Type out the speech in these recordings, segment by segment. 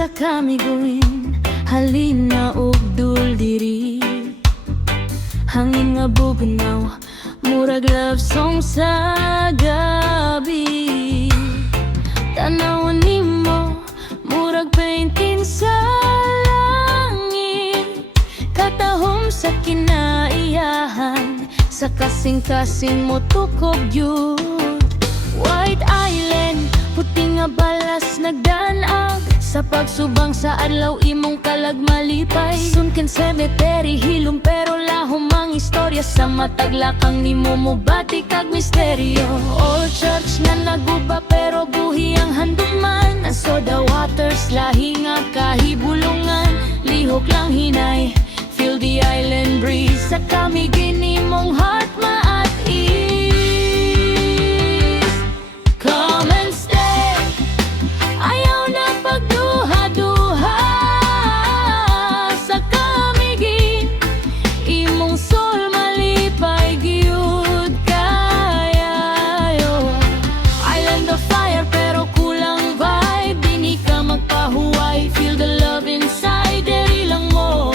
sa kamiguin, halina og dul diri. Hangin nga bugnaw, murag love song sa gabi. Tanawon nimo, murag painting sa langit. Katahom sa kinaiyahan, sa kasing-kasing mo tukob yun. White Island, puti nga balas nagdanag. Sa pagsubang sa adlaw imong kalag malipay. Sunken cemetery, hilom pero lahom ang istorya. Sa mataglakang nimo mo bati kag misteryo. All church na naguba pero buhi ang handuman. Ang soda waters, lahi nga kahibulungan. Lihok lang hinay, feel the island breeze. Sa kamigin nimong heart maat ease. Come and stay, ayaw na pagduha-duha. Sa kamigin, imong soul malipay giyud kayayo. Island of fire pero kulang vibe. Dini ka magpahuway, feel the love inside. Diri lang mo,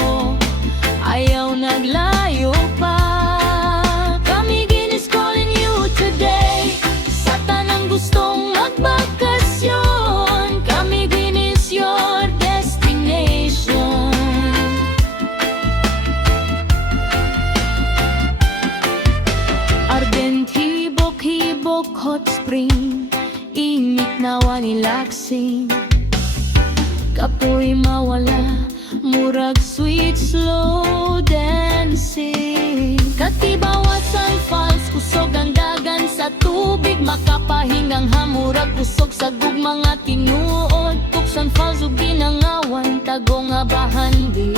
ayaw naglayo pa. Kamigin is calling you today. Sa tanang gustong magbakasyon, Kamigin is your destination. Ardent hibok-hibok hot spring, init nawa nilaksing. Kapoy mawala, murag sweet slow dancing. Katibawasan falls, kusog ang dagan sa tubig. Makapahingang hamurag, kusog sa gugma nga tinuod. Tuksan falls ug ginangawan, tago nga bahandi.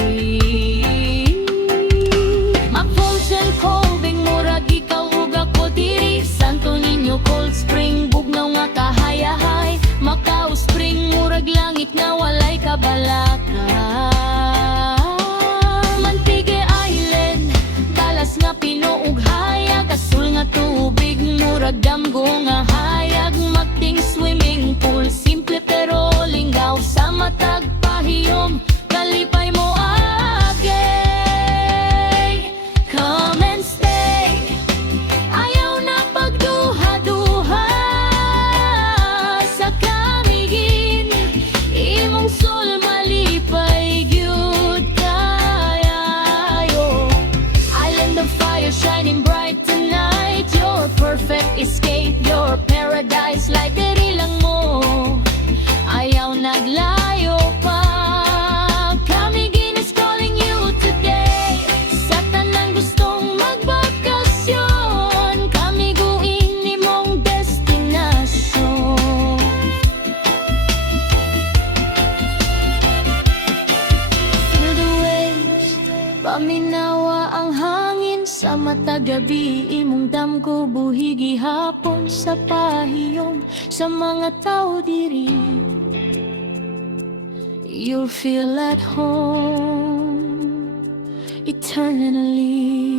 Mag-Folsom Cove, murag ikaw ug ako diri. Santo Niño Cold Spring, bugnaw nga kahayahay. Macau Spring, murag langit nga walay kabalaka. Mantige Island, balas nga Pino ug hayag. Asul nga tubig, murag damgo nga hayag. Magting swimming pool, simple pero linggaw. Sa matag pahiyom, kalipay mo agay. Come and stay, ayaw na pagduha-duha. Sa kamigin, imong soul malipay gyud kayayo. Island of fire shining bright tonight. Your perfect escape, your paradise. Like diri lang mo, ayaw naglayo pa. Kamigin is calling you today. Sa tanang gustong magbakasyon, kamiguin imong destinasyon. Feel the waves, paminawa ang hangin. Sa mata gabi, imong damgo buhi gihapon. Sa pahiyom, sa mga tao diri, you'll feel at home eternally.